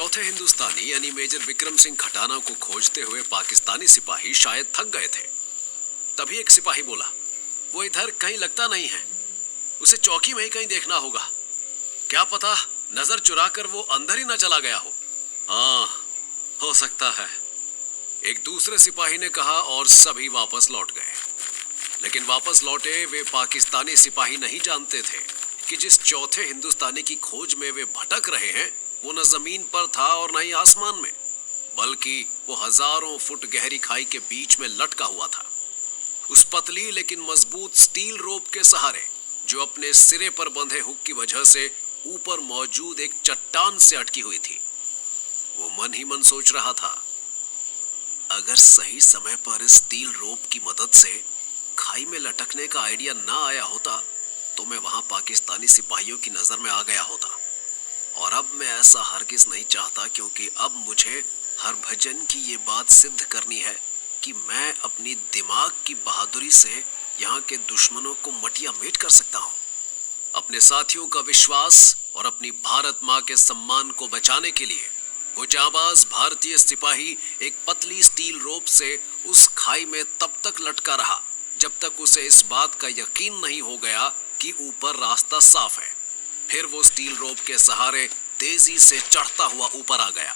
चौथे हिंदुस्तानी यानी मेजर विक्रम सिंह खटाना को खोजते हुए पाकिस्तानी सिपाही शायद थक गए थे। तभी एक सिपाही बोला, वो इधर कहीं लगता नहीं है, उसे चौकी में ही कहीं देखना होगा। क्या पता नजर चुराकर वो अंदर ही ना चला गया हो। हाँ, हो सकता है, एक दूसरे सिपाही ने कहा और सभी वापस लौट गए। लेकिन वापस लौटे वे पाकिस्तानी सिपाही नहीं जानते थे कि जिस चौथे हिंदुस्तानी की खोज में वे भटक रहे हैं वो न जमीन पर था और न ही आसमान में, बल्कि वो हजारों फुट गहरी खाई के बीच में लटका हुआ था, उस पतली लेकिन मजबूत स्टील रोप के सहारे जो अपने सिरे पर बंधे हुक की वजह से ऊपर मौजूद एक चट्टान से अटकी हुई थी। वो मन ही मन सोच रहा था, अगर सही समय पर इस स्टील रोप की मदद से खाई में लटकने का आइडिया ना आया होता तो मैं वहां पाकिस्तानी सिपाहियों की नजर में आ गया होता। और अब मैं ऐसा हरगिज नहीं चाहता, क्योंकि अब मुझे हरभजन की ये बात सिद्ध करनी है कि मैं अपनी दिमाग की बहादुरी से यहाँ के दुश्मनों को मटिया मेट कर सकता हूँ। अपने साथियों का विश्वास और अपनी भारत माँ के सम्मान को बचाने के लिए वो जाबाज भारतीय सिपाही एक पतली स्टील रोप से उस खाई में तब तक लटका रहा जब तक उसे इस बात का यकीन नहीं हो गया कि ऊपर रास्ता साफ है। फिर वो स्टील रोप के सहारे तेजी से चढ़ता हुआ ऊपर आ गया।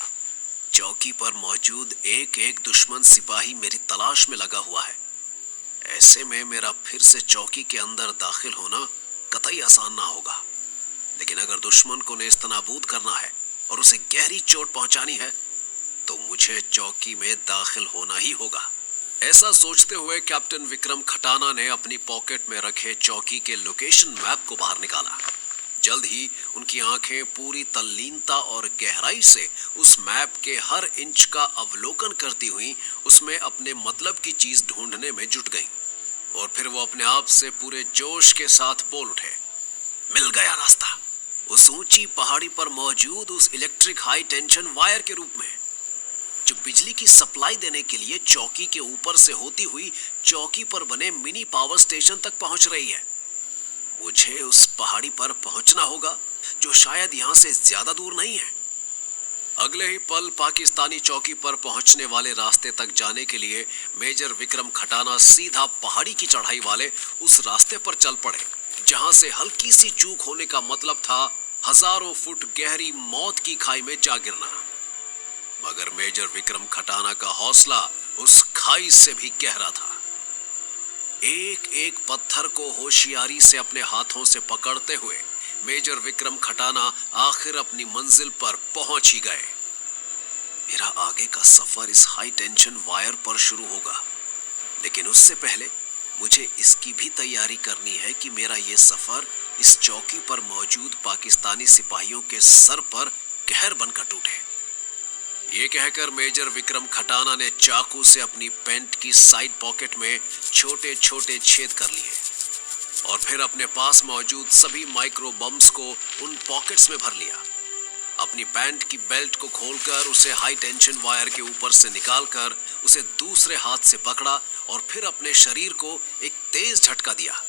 चौकी पर मौजूद एक एक दुश्मन सिपाही मेरी तलाश में लगा हुआ है। ऐसे में मेरा फिर से चौकी के अंदर दाखिल होना कतई आसान ना होगा। लेकिन अगर दुश्मन को नेस्तनाबूद करना है और उसे गहरी चोट पहुंचानी है तो मुझे चौकी में दाखिल होना ही होगा। ऐसा सोचते हुए कैप्टन विक्रम खटाना ने अपनी पॉकेट में रखे चौकी के लोकेशन मैप को बाहर निकाला। जल्द ही उनकी आंखें पूरी तल्लीनता और गहराई से उस मैप के हर इंच का अवलोकन करती हुई उसमें अपने मतलब की चीज ढूंढने में जुट गईं। और फिर वो अपने आप से पूरे जोश के साथ बोल उठे, मिल गया रास्ता, उस ऊंची पहाड़ी पर मौजूद उस इलेक्ट्रिक हाई टेंशन वायर के रूप में जो बिजली की सप्लाई देने के लिए चौकी के ऊपर से होती हुई चौकी पर बने मिनी पावर स्टेशन तक पहुंच रही है। मुझे उस पहाड़ी पर पहुंचना होगा जो शायद यहां से ज्यादा दूर नहीं है। अगले ही पल पाकिस्तानी चौकी पर पहुंचने वाले रास्ते तक जाने के लिए मेजर विक्रम खटाना सीधा पहाड़ी की चढ़ाई वाले उस रास्ते पर चल पड़े जहां से हल्की सी चूक होने का मतलब था हजारों फुट गहरी मौत की खाई में जा गिरना। मगर मेजर विक्रम खटाना का हौसला उस खाई से भी गहरा था। एक एक पत्थर को होशियारी से अपने हाथों से पकड़ते हुए मेजर विक्रम खटाना आखिर अपनी मंजिल पर पहुंच ही गए। मेरा आगे का सफर इस हाई टेंशन वायर पर शुरू होगा, लेकिन उससे पहले मुझे इसकी भी तैयारी करनी है कि मेरा ये सफर इस चौकी पर मौजूद पाकिस्तानी सिपाहियों के सर पर कहर बनकर टूटे। ये कहकर मेजर विक्रम खटाना ने चाकू से अपनी पैंट की साइड पॉकेट में छोटे छोटे छेद कर लिए और फिर अपने पास मौजूद सभी माइक्रो बम्स को उन पॉकेट्स में भर लिया। अपनी पैंट की बेल्ट को खोलकर उसे हाई टेंशन वायर के ऊपर से निकालकर उसे दूसरे हाथ से पकड़ा और फिर अपने शरीर को एक तेज झटका दिया।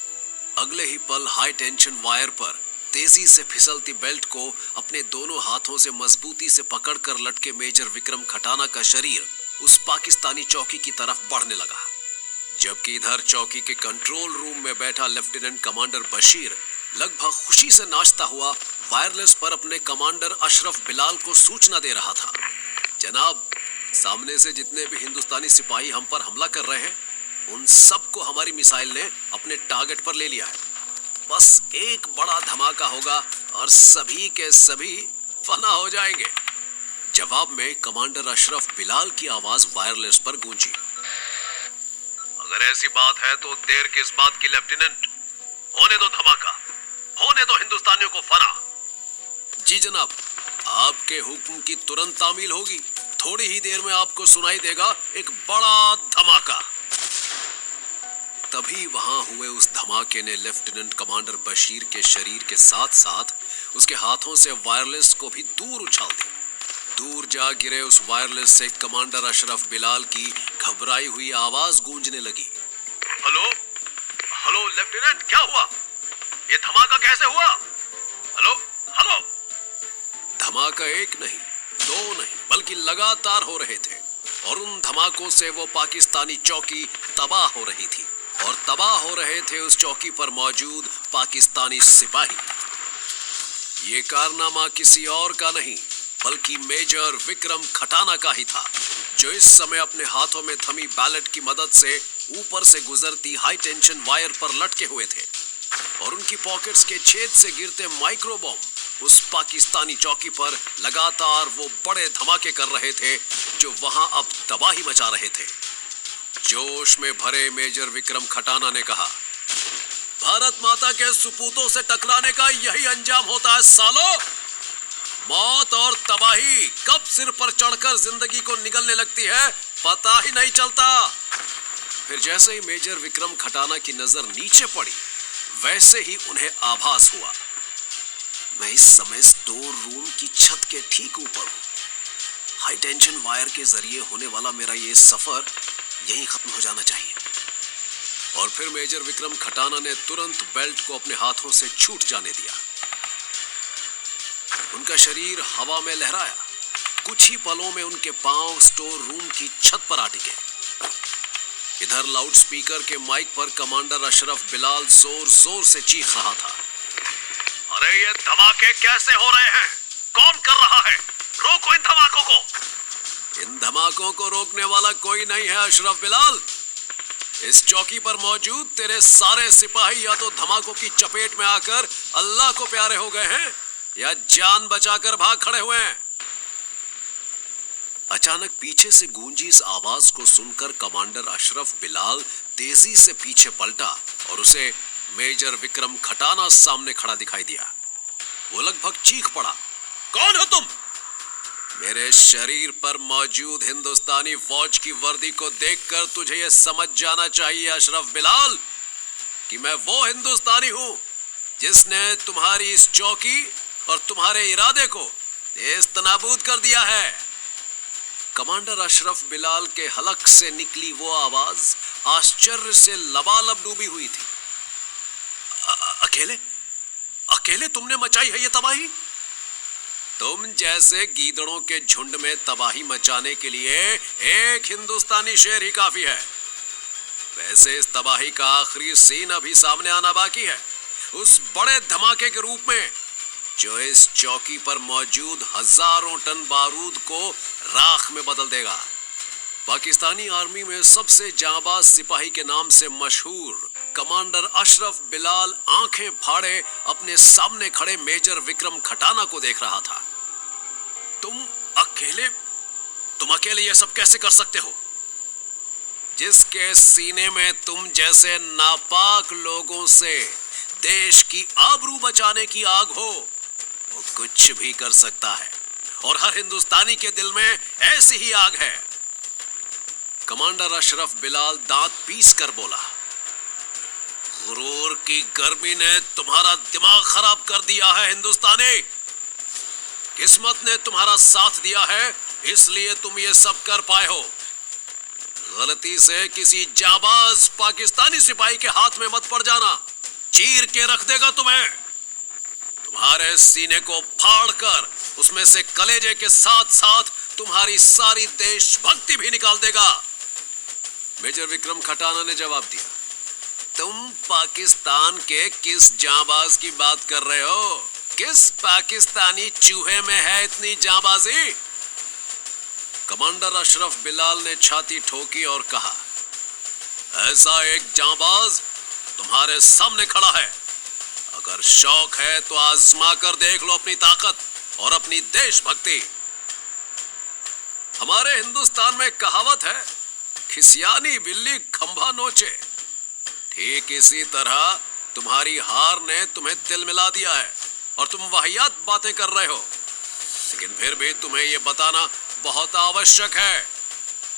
अगले ही पल हाई टेंशन वायर पर तेजी से फिसलती बेल्ट को अपने दोनों हाथों से मजबूती से पकड़कर लटके मेजर विक्रम खटाना का शरीर उस पाकिस्तानी चौकी की तरफ बढ़ने लगा, जबकि इधर चौकी के कंट्रोल रूम में बैठा लेफ्टिनेंट कमांडर बशीर लगभग खुशी से नाचता हुआ वायरलेस पर अपने कमांडर अशरफ बिलाल को सूचना दे रहा था, जनाब, सामने से जितने भी हिंदुस्तानी सिपाही हम पर हमला कर रहे हैं उन सबको हमारी मिसाइल ने अपने टारगेट पर ले लिया है। बस एक बड़ा धमाका होगा और सभी के सभी फना हो जाएंगे। जवाब में कमांडर अशरफ बिलाल की आवाज वायरलेस पर गूंजी। अगर ऐसी बात है तो देर किस बात की लेफ्टिनेंट, होने दो धमाका, होने दो हिंदुस्तानियों को फना। जी जनाब, आपके हुक्म की तुरंत तामील होगी। थोड़ी ही देर में आपको सुनाई देगा एक बड़ा धमाका। तभी वहां हुए उस धमाके ने लेफ्टिनेंट कमांडर बशीर के शरीर के साथ साथ उसके हाथों से वायरलेस को भी दूर उछाल दिया। दूर जा गिरे उस वायरलेस से कमांडर अशरफ बिलाल की घबराई हुई आवाज गूंजने लगी। हेलो हेलो लेफ्टिनेंट, क्या हुआ? ये धमाका कैसे हुआ? Hello hello. धमाका एक नहीं दो नहीं बल्कि लगातार हो रहे थे और उन धमाकों से वो पाकिस्तानी चौकी तबाह हो रही थी और तबाह हो रहे थे उस चौकी पर मौजूद पाकिस्तानी सिपाही। ये कारनामा किसी और का नहीं बल्कि मेजर विक्रम खटाना का ही था, जो इस समय अपने हाथों में थमी बैलेट की मदद से ऊपर से गुजरती हाई टेंशन वायर पर लटके हुए थे और उनकी पॉकेट्स के छेद से गिरते माइक्रो बॉम्ब उस पाकिस्तानी चौकी पर लगातार वो बड़े धमाके कर रहे थे जो वहां अब तबाही मचा रहे थे। जोश में भरे मेजर विक्रम खटाना ने कहा, भारत माता के सुपूतों से टकराने का यही अंजाम होता है सालो। मौत और तबाही कब सिर पर चढ़कर जिंदगी को निगलने लगती है पता ही नहीं चलता। फिर जैसे ही मेजर विक्रम खटाना की नजर नीचे पड़ी वैसे ही उन्हें आभास हुआ, मैं इस समय स्टोर रूम की छत के ठीक ऊपर हूं। हाई टेंशन वायर के जरिए होने वाला मेरा ये सफर यहीं खत्म हो जाना चाहिए। और फिर मेजर विक्रम खटाना ने तुरंत बेल्ट को अपने हाथों से छूट जाने दिया। उनका शरीर हवा में लहराया। कुछ ही पलों में उनके पांव स्टोर रूम की छत पर आ टिके। इधर लाउडस्पीकर के माइक पर कमांडर अशरफ बिलाल जोर जोर से चीख रहा था, अरे ये धमाके कैसे हो रहे हैं? कौन कर रहा है? रोको इन धमाकों को। इन धमाकों को रोकने वाला कोई नहीं है अशरफ बिलाल। इस चौकी पर मौजूद तेरे सारे सिपाही या तो धमाकों की चपेट में आकर अल्लाह को प्यारे हो गए हैं या जान बचाकर भाग खड़े हुए हैं। अचानक पीछे से गूंजी इस आवाज को सुनकर कमांडर अशरफ बिलाल तेजी से पीछे पलटा और उसे मेजर विक्रम खटाना सामने खड़ा दिखाई दिया। वो लगभग चीख पड़ा, कौन हो तुम? मेरे शरीर पर मौजूद हिंदुस्तानी फौज की वर्दी को देखकर तुझे यह समझ जाना चाहिए अशरफ बिलाल कि मैं वो हिंदुस्तानी हूं जिसने तुम्हारी इस चौकी और तुम्हारे इरादे को नेस्तनाबूद कर दिया है। कमांडर अशरफ बिलाल के हलक से निकली वो आवाज आश्चर्य से लबालब डूबी हुई थी। अकेले अकेले तुमने मचाई है ये तबाही? तुम जैसे गीदड़ों के झुंड में तबाही मचाने के लिए एक हिंदुस्तानी शेर ही काफी है। वैसे इस तबाही का आखिरी सीन अभी सामने आना बाकी है, उस बड़े धमाके के रूप में जो इस चौकी पर मौजूद हजारों टन बारूद को राख में बदल देगा। पाकिस्तानी आर्मी में सबसे जांबाज सिपाही के नाम से मशहूर कमांडर अशरफ बिलाल आंखें फाड़े अपने सामने खड़े मेजर विक्रम खटाना को देख रहा था। तुम अकेले ये सब कैसे कर सकते हो? जिसके सीने में तुम जैसे नापाक लोगों से देश की आबरू बचाने की आग हो, वो कुछ भी कर सकता है और हर हिंदुस्तानी के दिल में ऐसी ही आग है। कमांडर अशरफ बिलाल दांत पीस कर बोला, गुरूर की गर्मी ने तुम्हारा दिमाग खराब कर दिया है हिंदुस्तानी। किस्मत ने तुम्हारा साथ दिया है इसलिए तुम ये सब कर पाए हो। गलती से किसी जाबाज पाकिस्तानी सिपाही के हाथ में मत पड़ जाना, चीर के रख देगा तुम्हें। तुम्हारे सीने को फाड़कर उसमें से कलेजे के साथ साथ तुम्हारी सारी देशभक्ति भी निकाल देगा। मेजर विक्रम खटाना ने जवाब दिया, तुम पाकिस्तान के किस जांबाज की बात कर रहे हो? किस पाकिस्तानी चूहे में है इतनी जांबाजी? कमांडर अशरफ बिलाल ने छाती ठोकी और कहा, ऐसा एक जांबाज तुम्हारे सामने खड़ा है। अगर शौक है तो आजमा कर देख लो अपनी ताकत और अपनी देशभक्ति। हमारे हिंदुस्तान में कहावत है, खिसियानी बिल्ली खंभा नोचे। ठीक इसी तरह तुम्हारी हार ने तुम्हें तिल मिला दिया है और तुम वाहियात बातें कर रहे हो। लेकिन फिर भी तुम्हें यह बताना बहुत आवश्यक है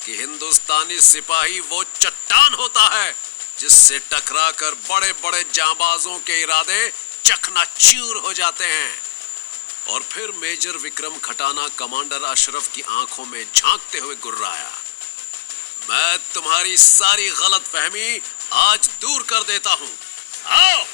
कि हिंदुस्तानी सिपाही वो चट्टान होता है जिससे टकराकर बड़े बड़े जांबाजों के इरादे चकनाचूर हो जाते हैं। और फिर मेजर विक्रम खटाना कमांडर अशरफ की आंखों में झांकते हुए गुर्राया, मैं तुम्हारी सारी गलतफहमी आज दूर कर देता हूं। आओ।